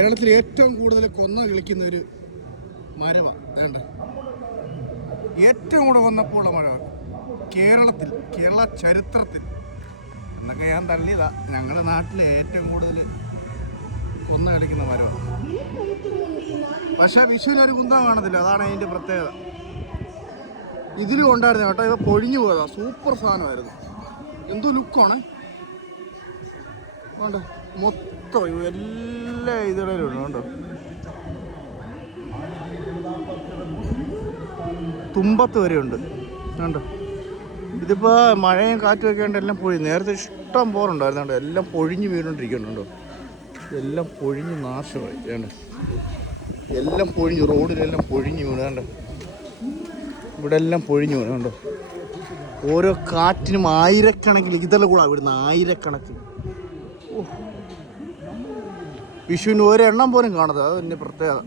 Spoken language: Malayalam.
കേരളത്തിൽ ഏറ്റവും കൂടുതൽ കൊന്ന കിളിക്കുന്ന ഒരു മരമാണ് വേണ്ട, ഏറ്റവും കൂടുതൽ കൊന്നപ്പോഴുള്ള മരമാണ് കേരള ചരിത്രത്തിൽ എന്നൊക്കെ ഞാൻ തള്ളിയതാ. ഞങ്ങളുടെ നാട്ടിൽ ഏറ്റവും കൂടുതൽ കൊന്ന കളിക്കുന്ന മരമാണ്. പക്ഷേ വിഷുവിനൊരു കുന്തം കാണത്തില്ല, അതാണ് അതിൻ്റെ പ്രത്യേകത. ഇതിലും ഉണ്ടായിരുന്നു കേട്ടോ, ഇവ പൊഴിഞ്ഞു പോയതാ. സൂപ്പർ സാധനമായിരുന്നു, എന്തോ ലുക്കാണ് വേണ്ട. മൊത്തം എല്ലാ ഇതിലും കണ്ടോ, തുമ്പത്ത് വരെ ഉണ്ട് കണ്ടോ. ഇതിപ്പോൾ മഴയും കാറ്റും ഒക്കെ ഉണ്ട്, എല്ലാം പൊഴി. നേരത്തെ ഇഷ്ടം പോലെ ഉണ്ടായിരുന്നു കണ്ടോ, എല്ലാം പൊഴിഞ്ഞ് വീണുകൊണ്ടിരിക്കുന്നുണ്ടോ. എല്ലാം പൊഴിഞ്ഞ് നാശമായി വേണ്ട, എല്ലാം പൊഴിഞ്ഞു. റോഡിലെല്ലാം പൊഴിഞ്ഞു വീണ് കണ്ടോ, ഇവിടെ എല്ലാം പൊഴിഞ്ഞു വീണ് കണ്ടോ. ഓരോ കാറ്റിനും ആയിരക്കണക്കിന് ഇതെല്ലാം കൂടെ ഇവിടുന്ന് ആയിരക്കണക്കിന്. വിഷുവിന് ഒരെണ്ണം പോലും കാണാതെ, അത് തന്നെ പ്രത്യേകത.